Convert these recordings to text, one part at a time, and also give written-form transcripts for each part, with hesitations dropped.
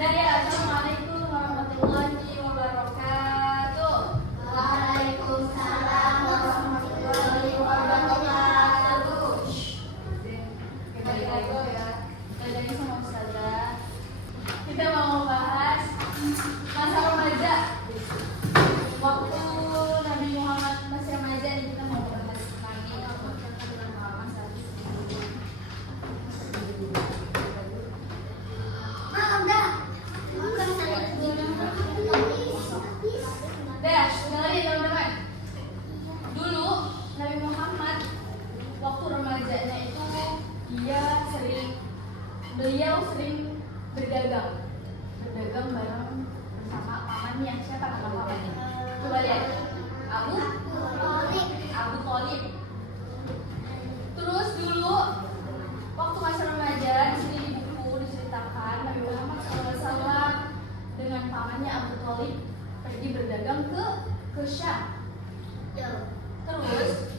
Dan ya, assalamualaikum warahmatullahi wabarakatuh. Waalaikumsalam warahmatullahi wabarakatuh. Kembali lagi ya. Belajarnya sama Ustazah. Kita mau bahas masa remaja. Waktu Nabi Muhammad masih remaja, kita mau bahas lagi masa Dash, sekali lagi teman-teman. Dulu Nabi Muhammad waktu remajanya itu beliau sering berdagang bareng bersama pamannya. Siapa nama pamannya? Coba lihat. Abu Thalib. Terus dulu waktu masa remaja di sini di buku diceritakan Nabi Muhammad SAW dengan pamannya Abu Thalib pergi berdagang ke Syam. Terus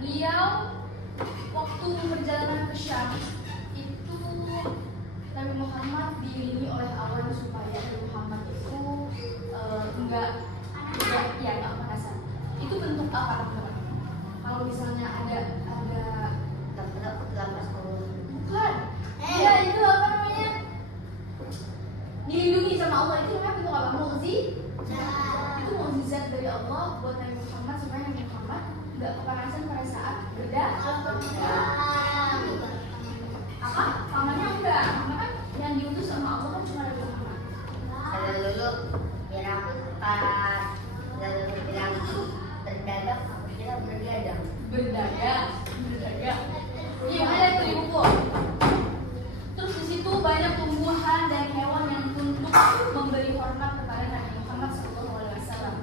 beliau waktu perjalanan ke Syam itu Nabi Muhammad diiringi oleh awan supaya Nabi Muhammad itu enggak panasan. Itu bentuk apa teman-teman? Kalau misalnya ada bukan. Ya itu apa namanya? Dilindungi sama Allah, itu namanya bentuk apa? Itu mukjizat dari Allah buat Nabi Muhammad supaya Nabi Muhammad enggak kepanasan pada saat berdagang. Apa? Pamannya enggak, karena kan yang diutus sama Allah kan cuma Nabi Muhammad. Dulu biar aku pas bilang berdagang, aku kira berdagang. Iya, ada tuh di buku. Terus di situ banyak tumbuhan dan hewan yang tunduk memberi hormat kepada Nabi Muhammad SAW.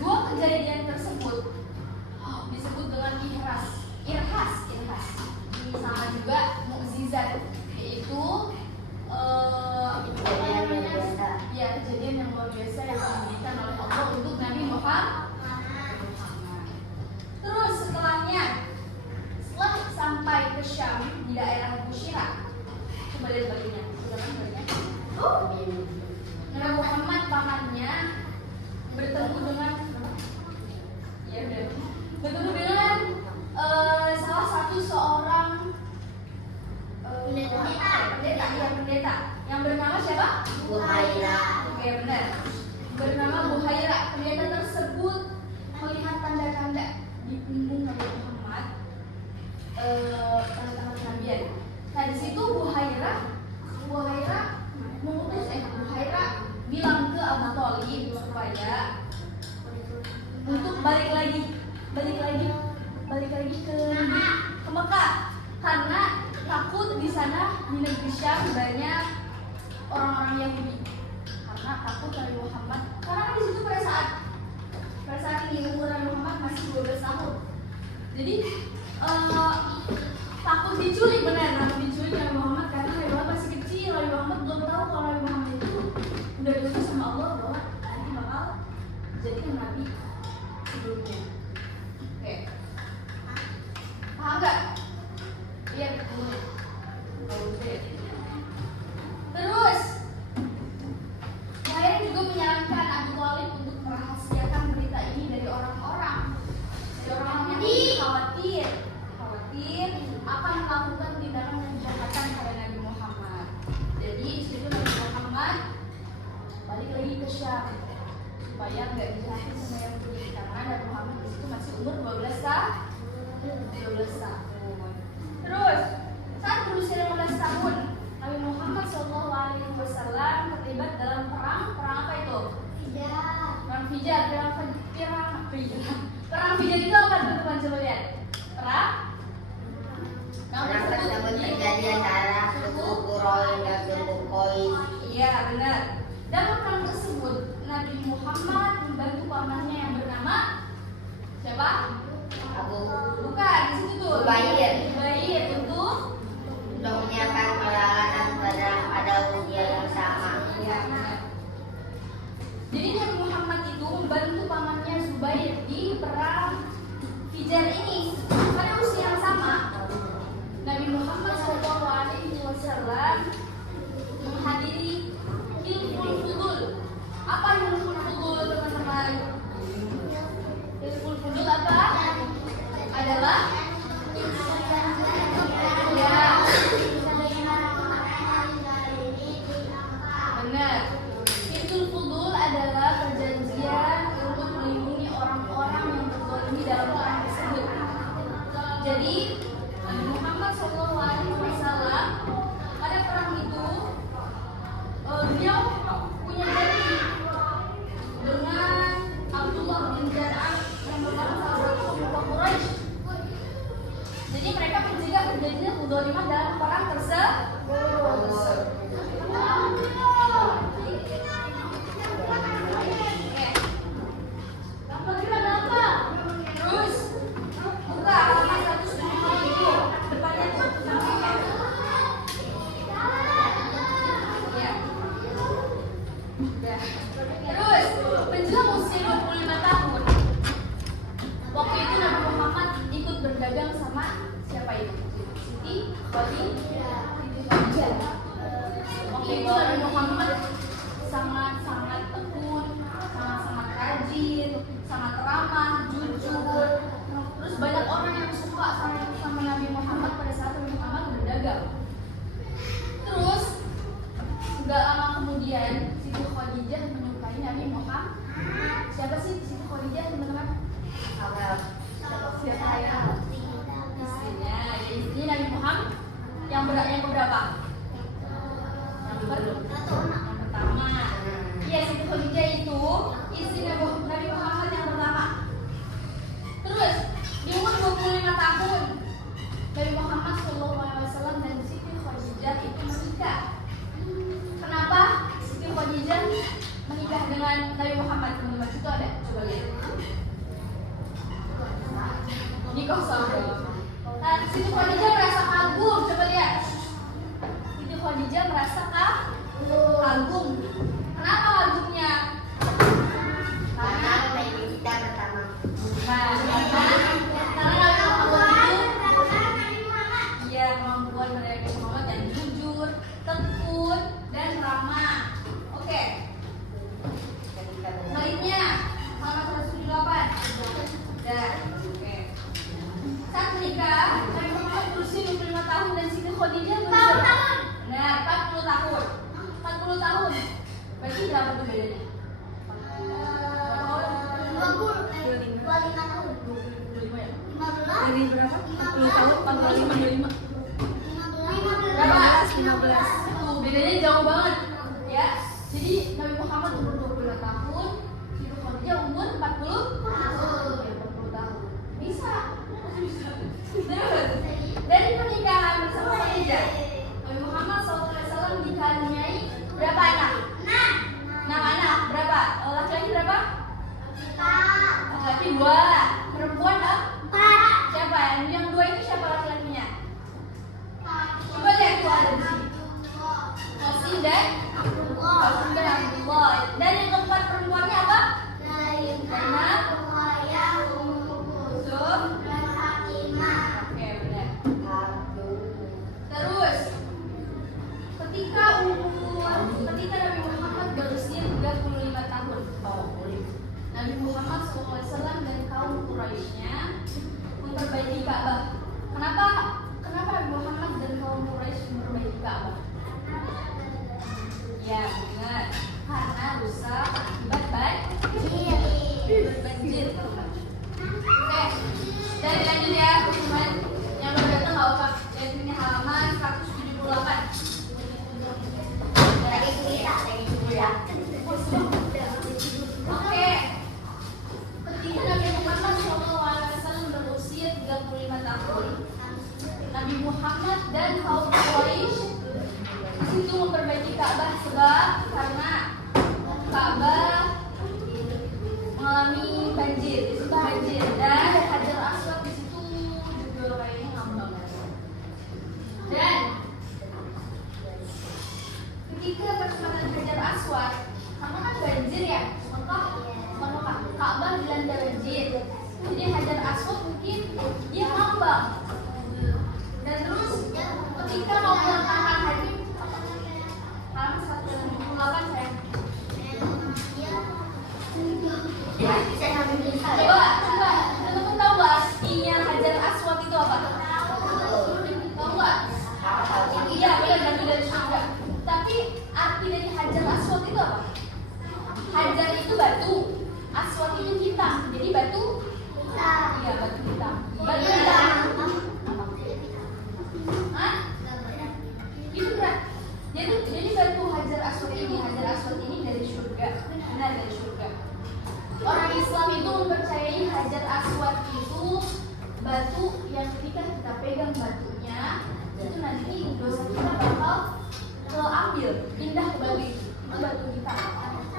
Dua kejadian tersebut disebut dengan irhas. Sama juga mukjizat, yaitu kejadian yang luar biasa yang diberikan oleh Allah untuk Nabi Muhammad. Terus setelah sampai ke Syam di daerah Bushira, coba lihat baliknya. Nabi Muhammad pamannya bertemu dengan salah satu seorang pendeta yang bernama siapa? Buhaira. Oke, benar. Bernama Buhaira. Pendeta tersebut melihat tanda-tanda di punggung Nabi Muhammad, tanda-tanda kenabian. Nah, di situ Buhaira bilang ke Abu Thalib supaya untuk balik lagi ke Mekah, karena takut di sana di negeri Syam banyak orang-orang Yahudi. Karena takut Nabi Muhammad, karena di situ pada saat ini umur Nabi Muhammad masih 12 tahun. Jadi takut diculik, benar, diculik Nabi Muhammad karena Nabi Muhammad masih kecil. Nabi Muhammad belum tahu kalau Nabi Muhammad itu udah diutus sama Allah bahwa nanti bakal jadi nabi sebelumnya. Oke. Paham nggak? Iya, betul. Terus saya juga menyarankan Abu Thalib untuk merahasiakan berita ini dari orang-orang yang khawatir akan melakukan tindakan kejahatan pada Nabi Muhammad. Jadi disitu Nabi Muhammad balik lagi ke Syam supaya nggak dijelasin sama yang Yahudi, karena Nabi Muhammad disitu masih umur 12 tahun. Terus saat berusia 15 tahun Nabi Muhammad SAW terlibat dalam perang apa itu? Perang Fijar. Perang Fijar itu apa teman-teman? Coba lihat. Perang tersebut terjadi antara suku Quraisy dan suku Qais. Iya, benar. Dalam perang tersebut Nabi Muhammad membantu pamannya yang bernama siapa? Bukan, di situ tuh. Zubair untuk menyiapkan peralatan pada usia yang sama. Ya. Jadi Nabi Muhammad itu membantu pamannya Zubair di perang Fijar ini pada usia yang sama. Nabi Muhammad SAW menghadiri Khadijah. Waktu itu Nabi Muhammad sangat-sangat tekun, sangat-sangat rajin, sangat ramah, jujur. Terus banyak orang yang suka sama Nabi Muhammad pada saat Nabi Muhammad berdagang. Terus nggak lama kemudian Siti Khadijah menyukai Nabi Muhammad. Siapa sih Siti Khadijah, teman-teman? Siapa ya? Istrinya, ya istrinya Nabi Muhammad yang berapa? Yang pertama. Iya, Siti Khadijah itu istri Nabi Muhammad yang pertama. Terus di umur 25 tahun Nabi Muhammad SAW dan Siti Khadijah itu menikah. Kenapa Siti Khadijah menikah dengan Nabi Muhammad, teman-teman? Itu ada, coba lihat. Ini kosong. Nah, Siti Khadijah merasa kagum, coba lihat. Siti Khadijah merasa kagum. Kenapa kagumnya? Karena kita pertama. Karena Nabi Muhammad itu iya, kemampuan Nabi Muhammad yang jujur, tekun, dan ramah. Oke. Baiknya, Muhammad 178. Dan oke. Saat menikah, Nabi Muhammad berusia 25 tahun dan Siti Khadijah berusia 40 tahun. 40 tahun. Berarti berapa tuh bedanya? 25 tahun. 25 ya? Dari berapa? 40 tahun, 45, 25. Berapa? 15. Tuh, bedanya jauh banget. Ya. Jadi Nabi Muhammad umur 25 tahun, Siti Khadijah umur 40 tahun. Bisa. Terus, dari pernikahan bersama Khadijah, Nabi Muhammad SAW dikaruniai berapa anak? 6 anak. Berapa? Laki-laki berapa? Laki-laki 2. Perempuan 4. Siapa? Yang 2 itu siapa laki-lakinya? Coba lihat tuh ada di sini. Qasim dan Abdullah. Dan yang keempat perempuannya apa? Zainab, Yusuf, dan Fatimah. Oke, benar. Terus ketika Nabi Muhammad berusia 35 tahun, Nabi Muhammad SAW dan kaum Quraisynya memperbaiki Ka'bah. Kenapa Nabi Muhammad dan kaum Quraisy memperbaiki Ka'bah? Ya, benar. Karena rusak akibat banjir. Oke, dan lanjut ya, teman-teman. Yang baru datang nggak usah. Yang ini halaman 178. Oke. Ketika Nabi Muhammad SAW berusia 35 tahun, Nabi Muhammad dan kaum Quraisy itu memperbaiki Ka'bah sebab karena Ka'bah mengalami banjir dan Hajar Aswad di situ juga kayaknya ngambang. Dan ketika pertemuan Hajar Aswad, karena kan banjir ya, maka Ka'bah dilanda banjir. Jadi Hajar Aswad mungkin dia ngambang. Dan terus ketika mau melakukan haji, halaman 178 saya. Coba, teman-teman tahu nggak artinya Hajar Aswad itu apa? Tahu nggak? Iya, benar, batu dari surga. Tapi arti dari Hajar Aswad itu apa? Hajar itu batu, Aswad itu hitam. Jadi batu hitam. Iya, batu hitam. Batu hitam. Hah? Itu berat. Jadi batu Hajar Aswad ini dari surga. Benar, dari surga. Orang Islam itu mempercayai Hajar Aswad itu batu yang ketika kita pegang batunya itu nanti dosa kita bakal ambil, pindah ke batu itu batu kita.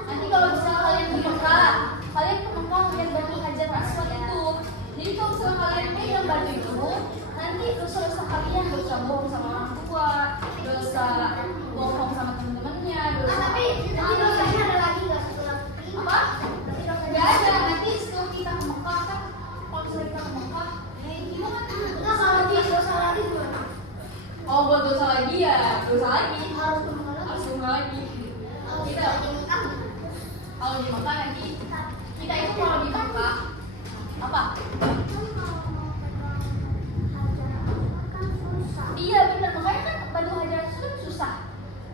Nanti kalau misalnya kalian ke Mekah lihat batu Hajar Aswad itu. Jadi kalau misalnya kalian pegang batu itu, nanti dosa-dosa kalian, dosa bohong sama orang tua, dosa bohong sama teman-temannya, dosa. Tapi dosanya ada lagi nggak setelah apa? Nggak ada. Nanti setelah kita ke Mekah kan, kalau misalnya kita ke Mekah, gimana? Dosa lagi gimana? Oh, buat dosa lagi ya, dosa lagi lagi. Harus umrah lagi. Kita kalau di Mekah nanti kita itu kalau di Mekah apa? Iya benar, makanya kan batu hajar aswad itu susah.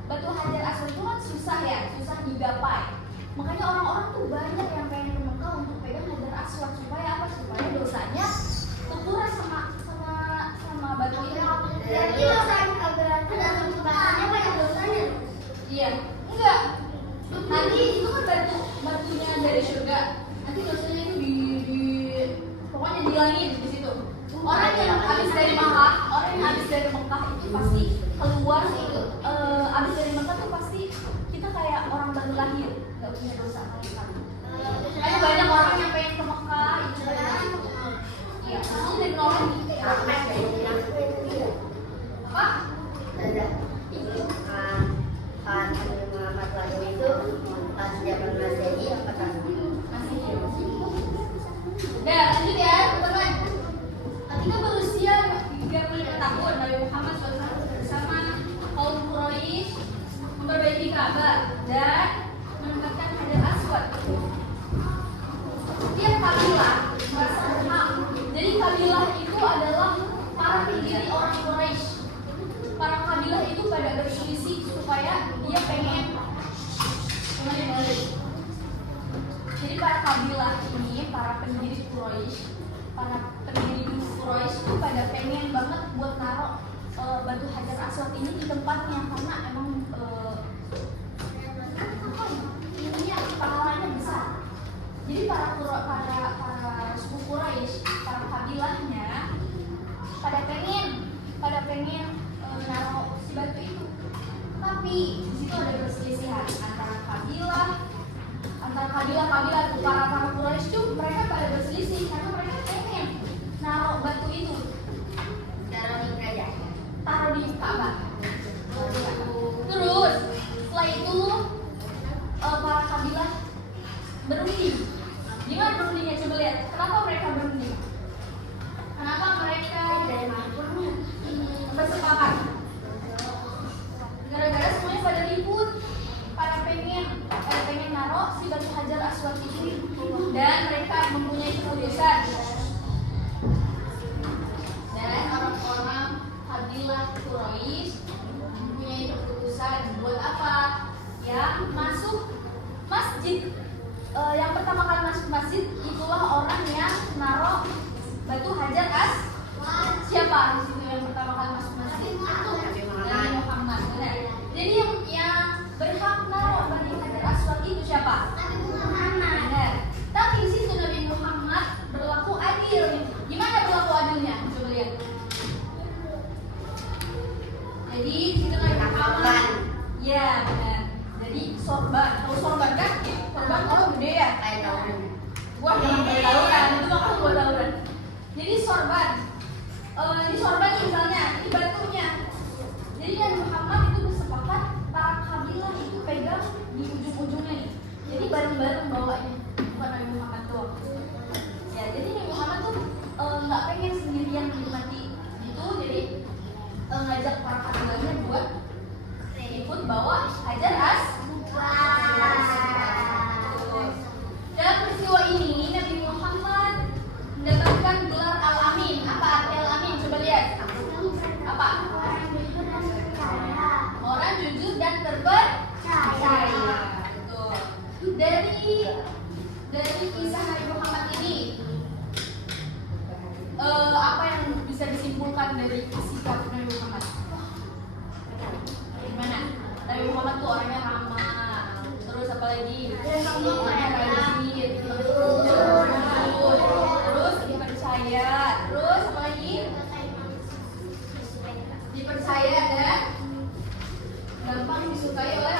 Batu hajar aswad itu kan susah ya, susah digapai. Makanya orang-orang tuh banyak yang pengen ke Mekah untuk pegang hajar aswad supaya apa? Supaya dosanya terkuras sama batu itu. Berarti banyak dosanya. Iya, enggak. Nanti itu kan batunya dari surga. Nanti dosanya itu pokoknya dihilangin di situ. Orang yang habis dari Mekah itu pasti keluar habis dari Mekah tuh pasti kita kayak orang baru lahir, nggak punya dosa sama sekali. Kayak banyak orang yang pengen ke Mekah itu dari iya, itu dari nol lagi. Apa? Muhammad lalu itu pas zaman Masehi apa tahun? Udah lanjut ya teman-teman. Ketika berusia 35 tahun, Nabi Muhammad SAW bersama kaum Quraisy memperbaiki Ka'bah dan menempatkan hajar aswad. Setiap kabilah merasa berhak. Jadi kabilah itu adalah para pendiri orang Quraisy. Para kabilah itu pada berselisih supaya dia pengen jadi para kabilah ini, para pendiri Quraisy itu pada pengen banget buat naruh batu hajar aswad ini di tempatnya karena emang ininya pahalanya besar. Jadi para suku Quraisy, para kabilahnya pada pengen naruh si batu itu. Tapi di situ ada perselisihan antara kabilah tuh para Quraisy tuh mereka pada berselisih karena mereka pengen naruh batu itu taruh di Ka'bah. Terus setelah itu para kabilah berunding. Gimana berundingnya? Coba lihat. Kenapa mereka berunding? Kenapa mereka bersepakat? Gara-gara semuanya pada ribut, pada pengen naruh si batu hajar aswad itu, dan mereka mempunyai keputusan. Dan orang-orang kabilah Quraisy mempunyai keputusan buat apa? Ya masuk masjid. Yang pertama kali masuk masjid itulah orang yang naruh batu hajar aswad. Siapa di situ yang pertama kali masuk masjid? Nabi Muhammad. Benar. Jadi yang berhak naruh batu hajar aswad itu siapa? Nabi Muhammad. Benar. Tapi di situ Nabi Muhammad berlaku adil. Gimana berlaku adilnya? Coba lihat. Jadi di situ Nabi Muhammad. Ya benar. Jadi sorban. Tahu sorban kan? Sorban kalau gede ya. Gua jangan boleh tawuran. Itu makanya gua tawuran. Jadi sorban. Ini sorban misalnya. Ini batunya. Jadi Nabi Muhammad itu bersepakat para kabilah itu pegang di ujung-ujungnya nih. Jadi bareng-bareng bawanya, bukan Nabi Muhammad doang. Ya, jadi Nabi Muhammad tuh nggak pengen sendirian menikmati itu, jadi ngajak para kabilahnya buat ikut bawa hajar Dalam peristiwa ini Nabi Muhammad mendapatkan gelar Al-Amin. Apa arti Al-Amin? Coba lihat. Apa? Orang jujur dan terpercaya. Betul. Dari kisah Nabi Muhammad ini, apa yang bisa disimpulkan dari sikap Nabi Muhammad? Gimana? Nabi Muhammad tuh orangnya ramah. Terus apa lagi? Orangnya rajin. Terus dipercaya. Terus apa lagi? Dipercaya dan gampang disukai oleh